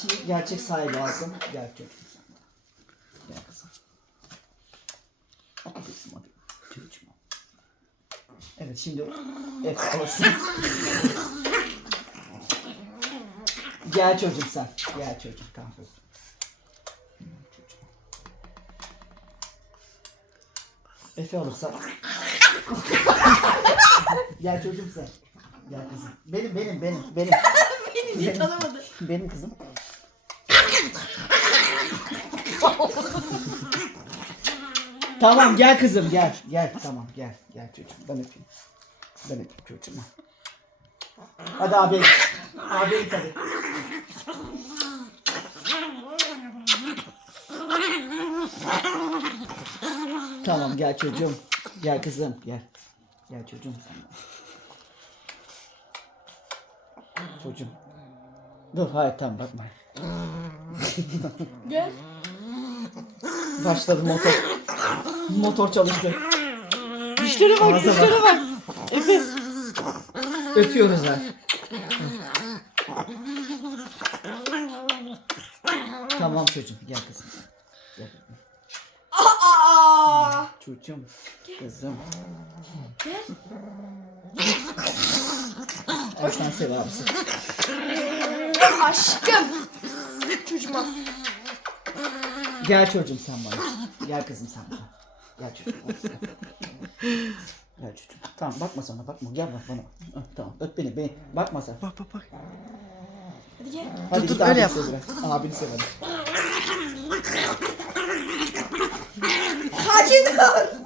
Şimdi gerçek sahibi lazım. Gel çocuğum. Gel kızım. Hadi kızım hadi. Çocuğum. Evet şimdi Efe alırsın. Gel çocuğum sen. Gel çocuğum. Çocuğum. Efe alırsan. Gel çocuğum sen. Gel kızım. Benim benim benim benim. Beni niye tanımadı? Benim kızım. tamam gel kızım gel. Gel tamam gel. Gel çocuğum ben öpeyim. Ben öpeyim çocuğumu. Hadi abi. Abi tabii. Tamam gel çocuğum. Gel kızım gel. Gel çocuğum sen. Çocuğum. Dur hayır tamam bakma. Gel. Başladı motor. Motor çalıştı. Dişlere bak Ağza bak. dişlere bak. Efe. Öpüyoruz ha. Tamam çocuğum gel kızım. Gel. Aa! Çocuğum. Kızım. Gel. Sen sev abisi. Aşkım. Çocuğuma. Gel çocuğum sen bana. Gel kızım sen bana. Gel çocuğum. Gel çocuğum. Tamam bakma sana bakma. Gel bak bana. Ah, tamam öp beni beni. Bakma sen. Bak bak bak. Hadi gel. Hadi dur, git öyle abini yap. sev biraz. Abini sev hadi. Sakin ol.